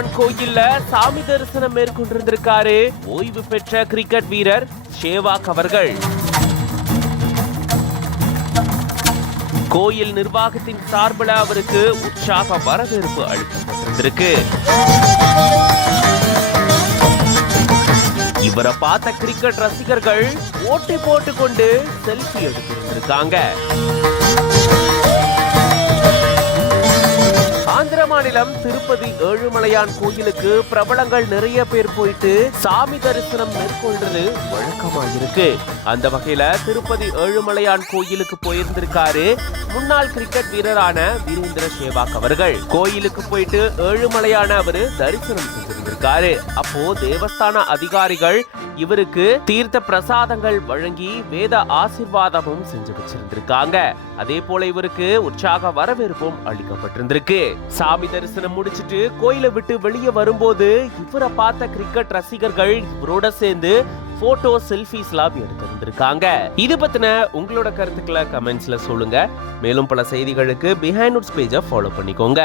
ஏழுமலையான் கோயில்ல சாமி தரிசனம் மேற்கொண்டிருந்திருக்காரு ஓய்வு பெற்ற கிரிக்கெட் வீரர் சேவாக் அவர்கள். கோயில் நிர்வாகத்தின் சார்பில் அவருக்கு உற்சாக வரவேற்பு அளிக்கப்பட்டிருந்திருக்கு. இவரை பார்த்த கிரிக்கெட் ரசிகர்கள் ஓட்டி போட்டுக்கொண்டு செல்ஃபி எடுத்திருந்திருக்காங்க. ஆந்திர மாநிலம் திருப்பதி ஏழுமலையான் கோயிலுக்கு பிரபலங்கள் நிறைய பேர் போயிட்டு சாமி தரிசனம் மேற்கொள்றது வழக்கமாயிருக்கு. அந்த வகையில திருப்பதி ஏழுமலையான் கோயிலுக்கு போயிருந்திருக்காரு முன்னாள் கிரிக்கெட் வீரரான வீரேந்திர சேவாக் அவர்கள். கோயிலுக்கு போயிட்டு ஏழுமலையான அவரு தரிசனம் செஞ்சிருந்திருக்காரு. அப்போ தேவஸ்தான அதிகாரிகள் இவருக்கு தீர்த்த பிரசாதங்கள் வழங்கி வேத ஆசீர்வாதமும் செஞ்சு வச்சிருந்திருக்காங்க. அதே போல இவருக்கு உற்சாக வரவேற்பும் அளிக்கப்பட்டிருந்திருக்கு. சாமி தரிசனம் முடிச்சிட்டு கோயிலை விட்டு வெளியே வரும்போது இவரை பார்த்த கிரிக்கெட் ரசிகர்கள் இவரோட சேர்ந்து போட்டோ செல்ஃபிஸ் எல்லாம் எடுத்திருந்திருக்காங்க. இது பத்தின உங்களோட கருத்துக்களை கமெண்ட்ஸ்ல சொல்லுங்க. மேலும் பல செய்திகளுக்கு பிஹைண்ட் நோட்ஸ் பேஜை ஃபாலோ பண்ணிக்கோங்க.